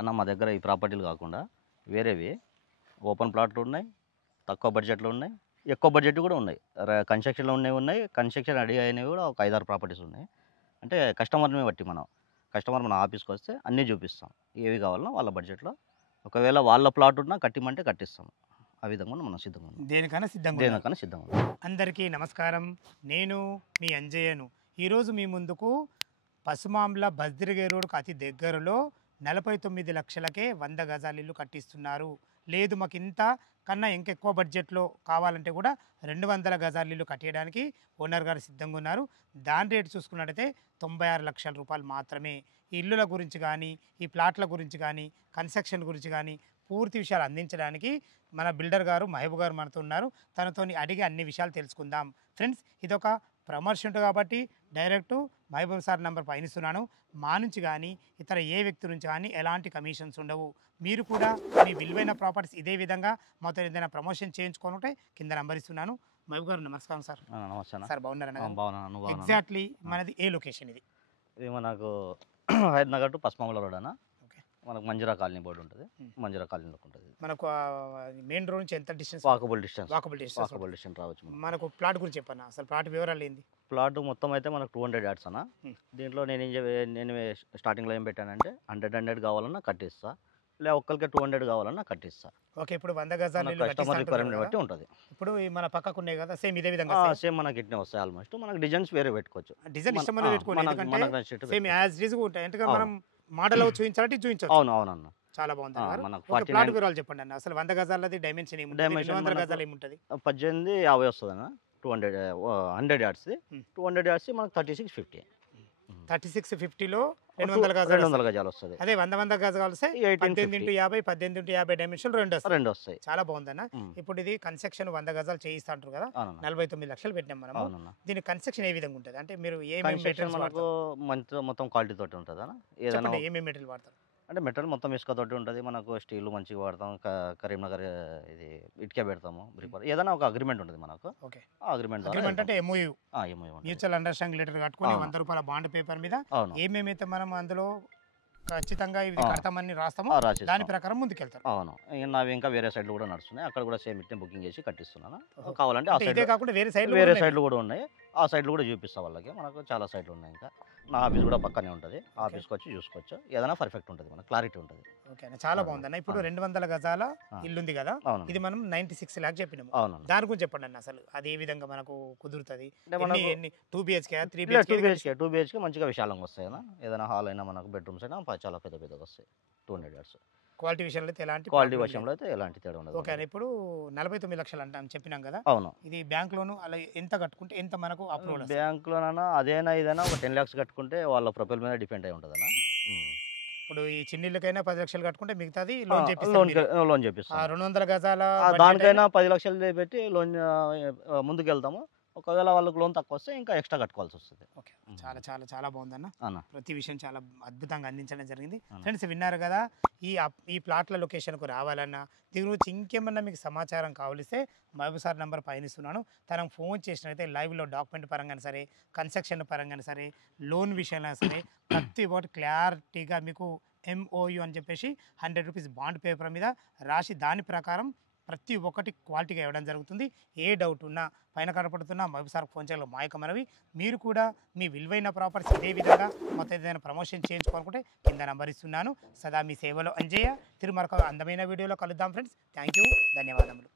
అన్న మా దగ్గర ఈ ప్రాపర్టీలు కాకుండా వేరేవి ఓపెన్ ప్లాట్లు ఉన్నాయి, తక్కువ బడ్జెట్లో ఉన్నాయి, ఎక్కువ బడ్జెట్ కూడా ఉన్నాయి. కన్స్ట్రక్షన్లో ఉన్నాయి, కన్స్ట్రక్షన్ రెడీ అయినవి కూడా ఒక 5, 6 ప్రాపర్టీస్ ఉన్నాయి. అంటే కస్టమర్ని బట్టి కస్టమర్ మన ఆఫీస్కి వస్తే అన్నీ చూపిస్తాం. ఏవి కావాలన్నా వాళ్ళ బడ్జెట్లో. ఒకవేళ వాళ్ళ ప్లాట్ ఉన్నా కట్టిమంటే కట్టిస్తాం. ఆ విధంగా మనం సిద్ధంగా ఉన్నాం. దేనికైనా సిద్ధంగా ఉన్నాం. అందరికీ నమస్కారం. నేను మీ అంజయ్యను. ఈరోజు మీ ముందుకు పసుమాంల బద్రిగే రోడ్కు అతి దగ్గరలో 49 లక్షలకే 100 గజాల ఇల్లు కట్టిస్తున్నారు. లేదు మాకు ఇంత కన్నా ఇంకెక్కువ బడ్జెట్లో కావాలంటే కూడా 200 గజాల ఇల్లు కట్టేయడానికి ఓనర్ గారు సిద్ధంగా ఉన్నారు. దాని రేటు చూసుకున్నట్టయితే 96 లక్షల రూపాయలు మాత్రమే. ఈ ఇల్లుల గురించి కానీ, ఈ ప్లాట్ల గురించి కానీ, కన్స్ట్రక్షన్ గురించి కానీ పూర్తి విషయాలు అందించడానికి మన బిల్డర్ గారు మహబూబ్ గారు మనతో ఉన్నారు. తనతో అడిగి అన్ని విషయాలు తెలుసుకుందాం. ఫ్రెండ్స్, ఇదొక ప్రమోషన్ కాబట్టి డైరెక్టు మహబూబ్ సార్ నెంబర్ పయనిస్తున్నాను. మా నుంచి కానీ ఇతర ఏ వ్యక్తి నుంచి కానీ ఎలాంటి కమిషన్స్ ఉండవు. మీరు కూడా మీ విలువైన ప్రాపర్టీస్ ఇదే విధంగా మాతో ఏదైనా ప్రమోషన్ చేయించుకోనుంటే కింద నెంబర్ ఇస్తున్నాను. మహబూబ్ గారు నమస్కారం సార్. నమస్తే సార్, బాగున్నారా? బాగున్నాను. ఎగ్జాక్ట్లీ మనది ఏ లొకేషన్ ఇది? ఇది మనకు హైదరాబాద్ టు పసుమాంల రోడ్ అన్న. మనకు మంజురా కాలనీ బోర్డు ఉంటుంది. మంజురా కాలనీలోకి ఉంటుంది. మనకు మెయిన్ రోడ్ నుంచి ఎంత డిస్టెన్స్? వాకబుల్ డిస్టెన్స్ రావచ్చు. మనకు ప్లాట్ గురించి చెప్పన్నా, అసలు ప్లాట్ వివరాలు ఏంది? ప్లాట్ మొత్తం అయితే మనకు 200 యార్డ్స్ అన్న. దీంట్లో నేను స్టార్టింగ్లో ఏం పెట్టానంటే 100 కావాలన్నా కట్టిస్తా, లేదా ఒక్కరికి 200 కావాలన్నా కట్టిస్తా. ఓకే, ఇప్పుడు 100 గజాలు కస్టమర్ రిక్వైర్మెంట్ బట్టి ఉంటుంది. ఇప్పుడు మన పక్కకు ఉన్నాయి కదా, సేమ్ ఇదే విధంగా సేమ్ మనకి ఇట్నే వస్తాయి. ఆల్మోస్ట్ మనకి డిజైన్స్ వేరే పెట్టుకోవచ్చు. డిజైన్ ఇష్టం పెట్టుకోండి, సేమ్ యాజ్ ఇట్ ఈస్ ఉంటాయి. ఎందుకంటే మనం మోడల్ చూపించాలంటే చూపించవచ్చు. అవునవునన్న, చాలా బాగుంది. ప్లాట్ వివరాలు చెప్పండి అన్న. అసలు 100 గజాలది డైమెన్షన్ ఏముంటుంది? 200 గజాలు ఏముంటుంది? 1850 వస్తుంది అన్న. 100 యార్డ్స్ 200 యార్డ్స్ మనకు 3650. 3650లో 200 గజాలు వస్తుంది. అదే 100 గజాలు వస్తే 18x50 డైమెన్షన్ రెండు వస్తాయి. చాలా బాగుందన్న. ఇప్పుడు ఇది కన్స్ట్రక్షన్ 100 గజాలు చేయిస్తా అంటారు కదా, 49 లక్షలు పెట్టినాం మనం. దీని కన్స్ట్రక్షన్ ఏ విధంగా ఉంటుంది అంటే మీరు మొత్తం క్వాలిటీ తోటి ఉంటుంది అన్న. ఏమేమి మెటీరియల్ వాడతారు అంటే మెటీరియల్ మొత్తం ఇసుక తోటి ఉంటుంది. మనకు స్టీల్ మంచిగా వాడతాం. కరీంనగర్ ఇది ఇటుకే పెడతాము. ఏదైనా ఒక అగ్రిమెంట్ ఉంటుంది మనకు. అగ్రిమెంట్ అంటే ఎంఓయూ, మ్యూచువల్ అండర్స్టాండింగ్ లెటర్ కట్టుకుని 100 రూపాయల బాండ్ పేపర్ మీద ఏమేమైతే మనం అందులో ఖచ్చితంగా ఇది కడతామని రాస్తాము, దాని ప్రకారం ముందుకెళ్తారు. అవును, నావి ఇంకా వేరే సైడ్లు కూడా నడుస్తున్నాయి. అక్కడ కూడా సేమ్ ఇట్నే బుకింగ్ చేసి కట్టిస్తున్నాను. కావాలంటే ఇదే కాకుండా వేరే సైడ్లు కూడా ఉన్నాయి. ఆ సైడ్లు కూడా చూపిస్తా వాళ్ళకి. మనకు చాలా సైడ్లు ఉన్నాయి. ఇంకా నా ఆఫీస్ కూడా పక్కనే ఉంటుంది. ఆఫీస్కి వచ్చి చూసుకోవచ్చు. ఏదైనా పర్ఫెక్ట్ ఉంటుంది, మనకు క్లారిటీ ఉంటుంది. ఓకే, చాలా బాగుందన్న. ఇప్పుడు 200 గజాల ఇల్లు ఉంది కదా, ఇది మనం 96 లాక్ చెప్పినాము. దాని గురించి చెప్పండి అన్న. అసలు అది ఏ విధంగా మనకు కుదురుతుంది? 2 BHK 3 BHK మంచిగా విశాలంగా వస్తాయి. ఏదైనా హాల్ అయినా మనకు బెడ్రూమ్స్ అయినా చాలా పెద్దగా వస్తాయి. 200 యార్డ్స్ క్వాలిటీ విషయంలో అయితే ఎలాంటి తేడా ఉండదు. ఓకే, ఇప్పుడు 49 లక్షలు అంటాం చెప్పినాం కదా. అవును, ఇది బ్యాంక్ లోను అలా ఎంత కట్టుకుంటే ఎంత మనకు అప్రూవల్? బ్యాంక్ లోనైనా అదేనా ఇదైనా ఒక 10 lakhs కట్టుకుంటే వాళ్ళ ప్రొఫైల్ మీద డిపెండ్ అయి ఉంటుంది అన్న. ఇప్పుడు ఈ చిన్నీళ్ళకైనా 10 లక్షలు కట్టుకుంటే మిగతాది లోన్ చేపిస్తాం. 200 గజాల దానికైనా 10 లక్షలు పెట్టి లోన్ ముందుకు వెళ్తాము. ఒకవేళ వాళ్ళకి లోన్ తక్కువ వస్తే ఇంకా ఎక్స్ట్రా కట్టుకోవాల్సి వస్తుంది. ఓకే, చాలా చాలా చాలా బాగుందన్న. ప్రతి విషయం చాలా అద్భుతంగా అందించడం జరిగింది. ఫ్రెండ్స్, విన్నారు కదా, ఈ ప్లాట్ల లొకేషన్కు రావాలన్నా దీని గురించి ఇంకేమన్నా మీకు సమాచారం కావలిస్తే మహబూబ్ సార్ నెంబర్ పయనిస్తున్నాను. తనకు ఫోన్ చేసినట్లయితే లైవ్లో డాక్యుమెంట్ పరంగా సరే, కన్స్ట్రక్షన్ పరంగా సరే, లోన్ విషయంలో సరే ప్రతి ఒక్కటి క్లారిటీగా మీకు MOU అని చెప్పేసి 100 రూపీస్ బాండ్ పేపర్ మీద రాసి దాని ప్రకారం ప్రతి ఒక్కటి క్వాలిటీగా ఇవ్వడం జరుగుతుంది. ఏ డౌట్ ఉన్నా పైన కనపడుతున్నా మహబూబ్ సార్కి ఫోన్ చేయాలి. మాయక మనవి, మీరు కూడా మీ విలువైన ప్రాపర్టీస్ ఇదే విధంగా మొత్తం ఏదైనా ప్రమోషన్ చేయించుకోవాలనుకుంటే కింద నంబర్ ఇస్తున్నాను. సదా మీ సేవలో అంజయ్య. తిరుమరొక అందమైన వీడియోలో కలుద్దాం ఫ్రెండ్స్. థ్యాంక్ యూ, ధన్యవాదములు.